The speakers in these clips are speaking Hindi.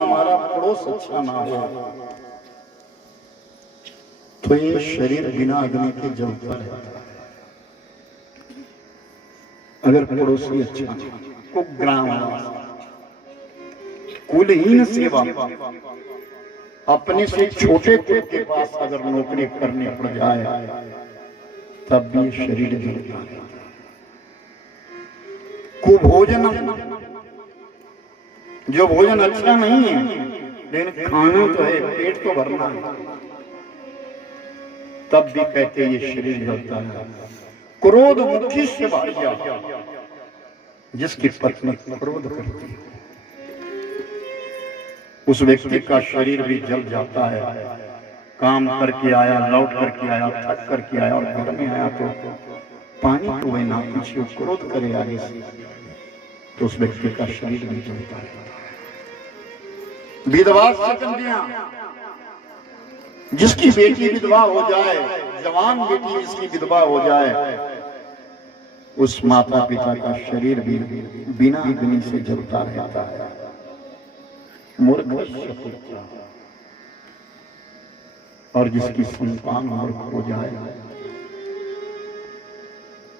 हमारा पड़ोस अच्छा ना हो तो ये शरीर बिना अग्नि के जलता रहता है। अगर पड़ोसी अच्छा कुग्राम कुलहीन सेवा अपने से छोटे कुल के पास अगर नौकरी करनी पड़ जाए तब भी शरीर जलता है। कुभोजन, जो भोजन अच्छा नहीं है लेकिन खाना तो है, पेट तो भरना है, तब भी कहते ये शरीर जलता है। क्रोध मुखी से भार्या, जिसकी पत्नी क्रोध करती है उस व्यक्ति का शरीर भी जल जाता है। काम करके आया, लौट करके आया, थक करके आया और घर में आया तो पानी को वह ना पीछे क्रोध करे आगे से, तो उस व्यक्ति का शरीर भी जलता है। विधवा कन्या, जिसकी बेटी विधवा हो जाए, जवान बेटी जिसकी विधवा हो जाए, उस माता पिता का शरीर भी बिना अग्नि से जलता रहता है। मूर्ख और जिसकी संतान मूर्ख हो जाए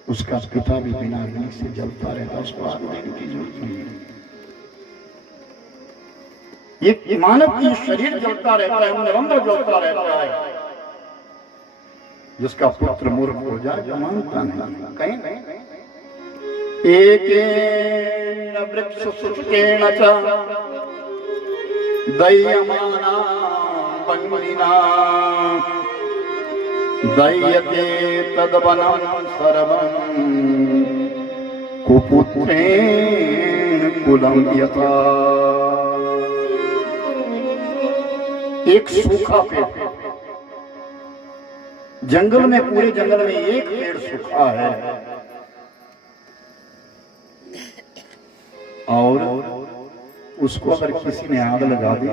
उसका पिता भी बिना अग्नि से जलता रहता है। उसको आग देने की जरूरत नहीं है। ये मानव की शरीर जलता रहता है, निरंतर जलता रहता है। जिसका पुत्र मूर्ख हो जाए जो मानता नहीं, कहीं नहीं। एकेन वृक्ष शुष्केन च दह्यमाना बन्निना दह्यते तद्वनं सर्वं कुपुत्रेण कुलं यथा। एक सूखा पेड़, जंगल में, पूरे जंगल में एक पेड़ सूखा है और उसको अगर किसी ने आग लगा दी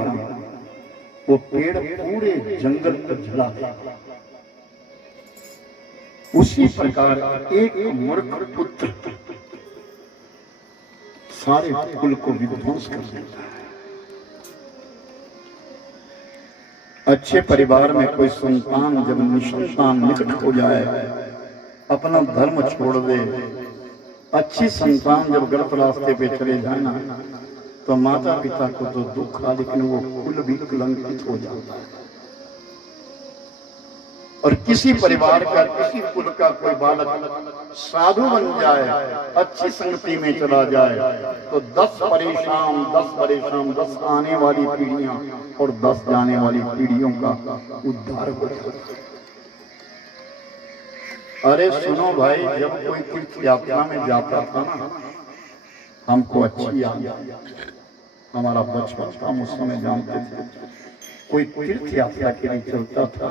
वो पेड़ पूरे जंगल को जला देगा। उसी प्रकार एक मूर्ख पुत्र सारे कुल को विध्वंस कर देता है। अच्छे परिवार में कोई संतान जब निसंतान निकट हो जाए, अपना धर्म छोड़ दे, अच्छी संतान जब गलत रास्ते पे चले जाए ना, तो माता पिता को तो दुख है लेकिन वो कुल भी कलंकित हो जाता है। और किसी परिवार का, किसी कुल का कोई बालक साधु बन जाए, अच्छी संगति में चला जाए, तो 10 आने वाली पीढ़ियां और 10 जाने वाली पीढ़ियों का उद्धार हो जाता है। अरे सुनो भाई, जब कोई तीर्थ यात्रा में जाता था ना, हमको अच्छी याद, हमारा बचपन था, उस समय जानते थे, कोई तीर्थ यात्रा के लिए चलता था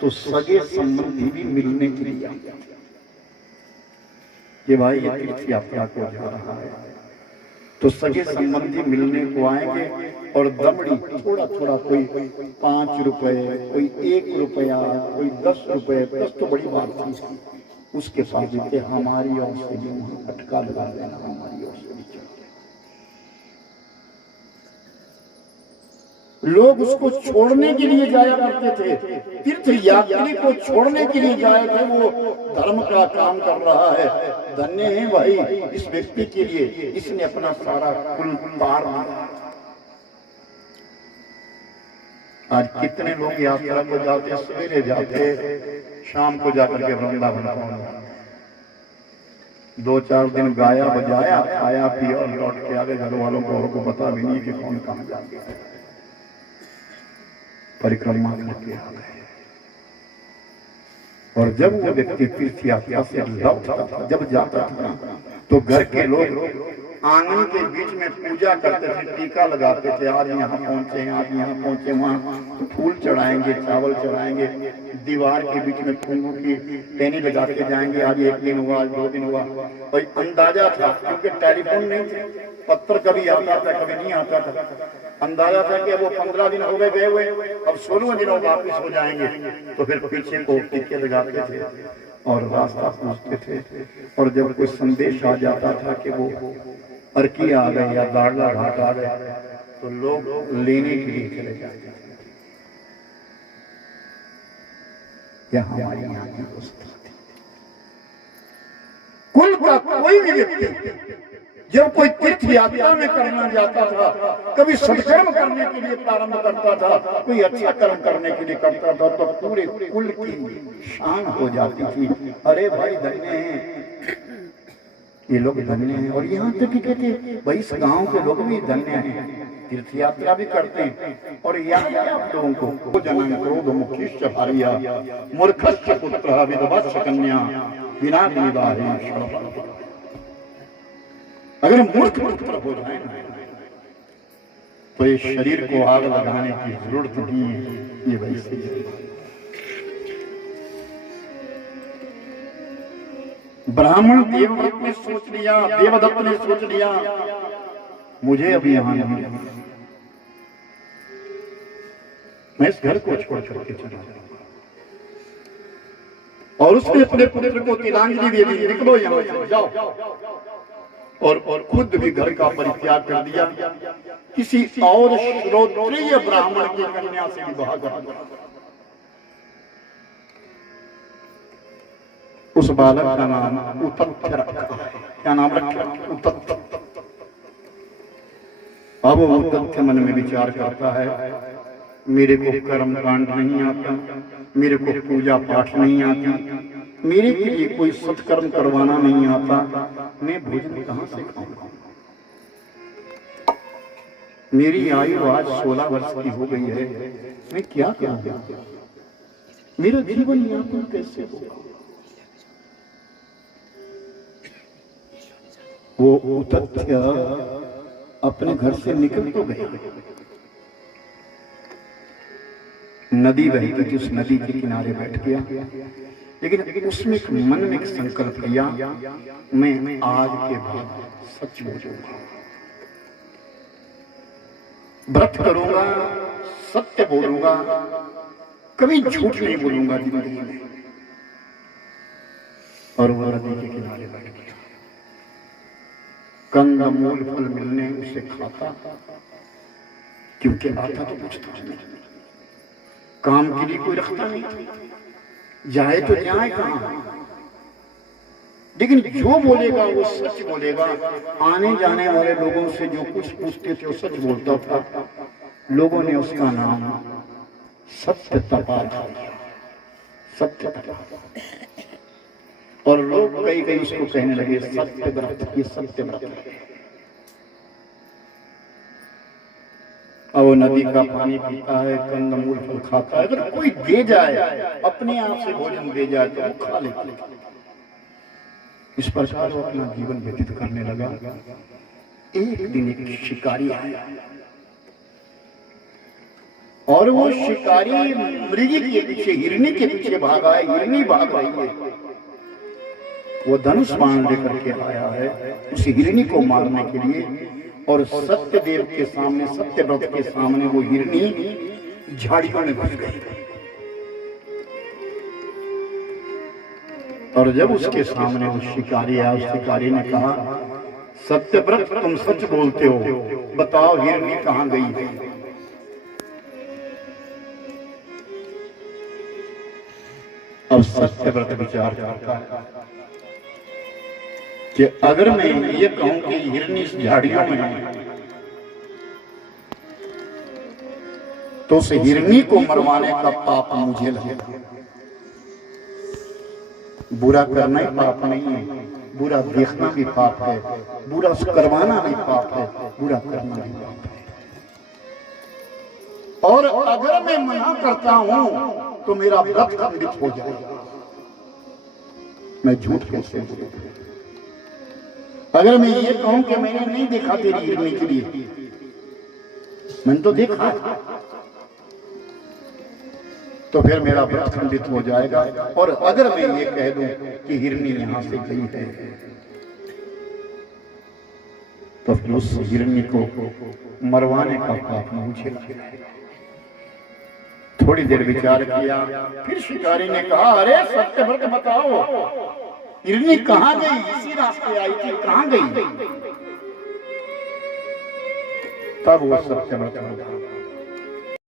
तो सगे संबंधी भी मिलने के लिए कि भाई ये तीर्थ यात्रा को जा रहा है, तो सगे संबंधी मिलने को आएंगे और दमड़ी थोड़ा थोड़ा, कोई 5 रुपए, कोई 1 रुपया, कोई 10 रुपए, 10 तो बड़ी बात थी, उसके साथ देते हमारी ओर से भी अटका लगा देना, हमारी ओर से भी चलते। लोग उसको छोड़ने के लिए जाया करते थे, तीर्थ यात्री को छोड़ने के लिए जाए थे, वो धर्म का काम कर रहा है, धन्य है भाई इस व्यक्ति के लिए, इसने अपना सारा कुल पार दिया। आज कितने लोग यात्रा को जाते, सवेरे जाते, शाम को जाकर के वृंदावन पहुंचे, 2-4 दिन गाया बजाया, खाया पिया और लौट के आगे, घर वालों को पता भी नहीं कि कौन कहां जा गया, परिक्रमा करके आ गए। और जब वो व्यक्ति तीर्थ यात्रा से लौटता था, जब जाता था तो घर के लोग आंगन के बीच में पूजा करते थे, टीका लगाते थे, आज यहाँ पहुंचे, आज यहाँ पहुंचे, वहाँ फूल चढ़ाएंगे, चावल चढ़ाएंगे, दीवार के बीच में फूलों की टहनी लगा के जाएंगे, आज 1 दिन हुआ, आज 2 दिन हुआ। और अंदाजा था, क्योंकि टेलीफोन नहीं थे, पत्र कभी आता था कभी नहीं आता था, अंदाजा था कि वो 15 दिन हो गए हुए, अब 16वें दिनों वापिस हो जाएंगे, तो फिर पीछे को टीके लगाते थे और रास्ता पूछते थे। और जब कोई संदेश आ जाता था कि वो अर्की आ गए या दाड़ला घाट आ गए, तो लोग लेने के लिए चले जाते हैं। यह हमारी यहाँ की व्यवस्था थी। कुल का कोई भी व्यक्ति जब कोई तीर्थ यात्रा में करना जाता था, कभी सत्कर्म करने के लिए प्रारंभ करता था, कोई अच्छा कर्म करने के लिए करता था, तो पूरे कुल की शान हो जाती थी। अरे भाई धन्य हैं ये लोग, धन्य हैं। और यहाँ तक कि कहते भाई इस गांव के लोग भी धन्य हैं, तीर्थ यात्रा भी करते हैं। और याद है आप लोगों को, जनन क्रोध मुखिश्च भार्या मूर्खश्च पुत्रः विधवश्च कन्या बिना विवाहे। अगर मूर्ख पुत्र हो जाए तो ये शरीर को आग लगाने की जरूरत नहीं है। ये वैसे ब्राह्मण देवव्रत ने सोच लिया, देवदत्त ने सोच लिया, मुझे अभी यहां नहीं रहना, मैं इस घर को छोड़ करके चला जाऊंगा। और उसने अपने पुत्र को तिलांजलि दे दी, निकलो यहां से, जाओ। और खुद भी घर का परित्याग कर दिया, किसी और श्रोत्रिय ब्राह्मण की कन्या से विवाह कर दिया। उस बालक का नाम उत्तत्य रखा है। क्या नाम रखा? उत्तत्य। अब वो उत्तत्य मन में विचार करता है, मेरे को कर्म कांड नहीं आता, मेरे को पूजा पाठ नहीं आती, मेरे के लिए कोई सत्कर्म करवाना नहीं आता, मैं भोजन कहां से खाऊंगा? मेरी आयु आज 16 वर्ष की हो गई है, मैं क्या करूंगा? मेरा जीवन यापन कैसे होगा? वो उत्तत्य अपने घर से निकल तो गया, नदी बहती थी, उस नदी के किनारे बैठ गया, लेकिन उसमें एक मन में एक संकल्प किया, मैं आज के बाद सच बोलूंगा, व्रत करूंगा, सत्य बोलूंगा, कभी झूठ नहीं बोलूंगा जिंदगी में। और वो नदी के किनारे बैठ गया, कंद मूल फल मिलने उसे खाता, क्योंकि आता तो कुछ था नहीं, काम के लिए कोई रखता नहीं, जाए तो जाए कहां, लेकिन जो बोलेगा वो सच बोलेगा। आने जाने वाले लोगों से जो कुछ पूछते थे वो सच बोलता था। लोगों ने उसका नाम सत्य तपा दिया, सत्य तपा। और लोग कई कई उसको कहने लगे सत्य व्रत, ये सत्य व्रत। वो नदी का पानी पीता है, कंदमूल फल खाता है, अगर कोई दे जाए, अपने आप से भोजन दे जाए तो वो खा लेता है। इस प्रकार वो अपना जीवन व्यतीत करने लगा। एक दिन एक शिकारी आया और वो शिकारी मृगी के पीछे, हिरनी के पीछे भागा है, हिरनी भाग रही है, वो धनुष बाण लेकर के आया है उस हिरनी को मारने के लिए। और सत्यदेव के सामने, सत्यव्रत के सामने वो हिरनी झाड़ियों में घुस गई। और जब उसके सामने वो शिकारी आया, उस शिकारी ने कहा, सत्यव्रत तुम सच बोलते हो, बताओ हिरनी कहां गई है? अब सत्यव्रत विचार करता है कि अगर मैं ये कहूं कि हिरनी इस झाड़ियों में है, तो उस हिरनी को मरवाने का पाप मुझे लगेगा। बुरा करना ही पाप नहीं है, बुरा देखना भी पाप है, बुरा करवाना भी पाप है, बुरा करना भी पाप है। और अगर मैं मना करता हूं तो मेरा व्रत खंडित हो जाएगा। मैं झूठ कैसे बोलूं? अगर मैं ये कहूं कि मैंने नहीं देखा तेरी हिरनी के लिए, मैंने तो देखा, तो फिर मेरा व्रत खंडित हो जाएगा। और अगर मैं ये कह दूं कि हिरनी यहां से गई है, तो फिर उस हिरनी को मरवाने का पाप मुझे लगेगा। थोड़ी देर विचार किया, फिर शिकारी ने कहा, अरे सत्यव्रत बताओ, हिरनी कहां गई? इसी रास्ते आई थी, कहां गई? तब वो सत्यवत होगा।